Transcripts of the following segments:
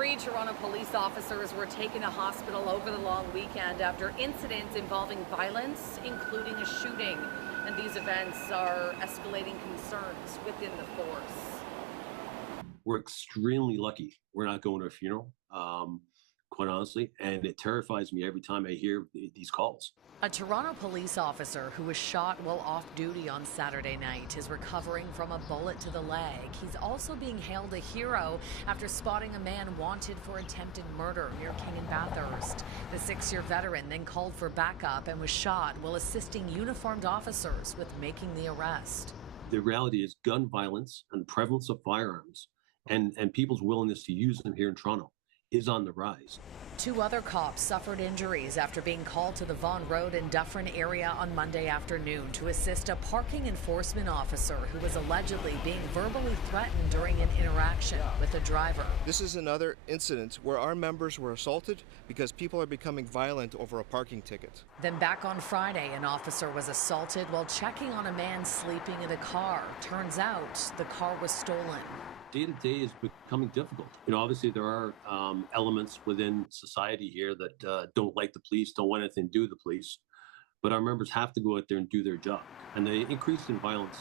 Three Toronto police officers were taken to hospital over the long weekend after incidents involving violence, including a shooting. And these events are escalating concerns within the force. We're extremely lucky we're not going to a funeral, quite honestly, and it terrifies me every time I hear these calls. A Toronto police officer who was shot while off duty on Saturday night is recovering from a bullet to the leg. He's also being hailed a hero after spotting a man wanted for attempted murder near King and Bathurst. The 6-year veteran then called for backup and was shot while assisting uniformed officers with making the arrest. The reality is gun violence and the prevalence of firearms and people's willingness to use them here in Toronto is on the rise. 2 other cops suffered injuries after being called to the Vaughan Road and Dufferin area on Monday afternoon to assist a parking enforcement officer who was allegedly being verbally threatened during an interaction with a driver. This is another incident where our members were assaulted because people are becoming violent over a parking ticket. Then back on Friday, an officer was assaulted while checking on a man sleeping in a car. Turns out the car was stolen. Day to day is becoming difficult. Obviously there are elements within society here that don't like the police, don't want anything to do with the police, but our members have to go out there and do their job. And the increase in violence,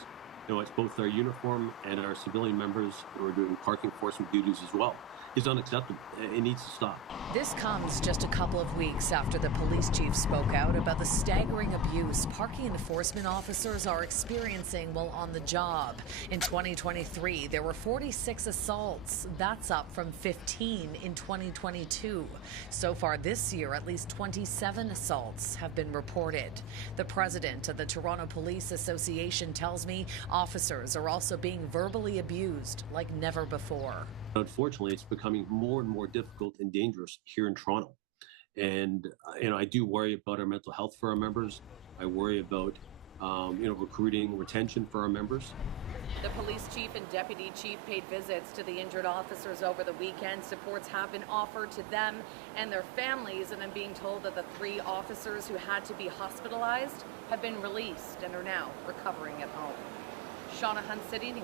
it's both our uniform and our civilian members who are doing parking enforcement duties as well, is unacceptable. It needs to stop. This comes just a couple of weeks after the police chief spoke out about the staggering abuse parking enforcement officers are experiencing while on the job. In 2023, there were 46 assaults. That's up from 15 in 2022. So far this year, at least 27 assaults have been reported. The president of the Toronto Police Association tells me officers are also being verbally abused like never before. Unfortunately, it's becoming more and more difficult and dangerous here in Toronto. And, I do worry about our mental health for our members. I worry about, recruiting, retention for our members. The police chief and deputy chief paid visits to the injured officers over the weekend. Supports have been offered to them and their families, and I'm being told that the 3 officers who had to be hospitalized have been released and are now recovering at home. Shauna Hunt, City News.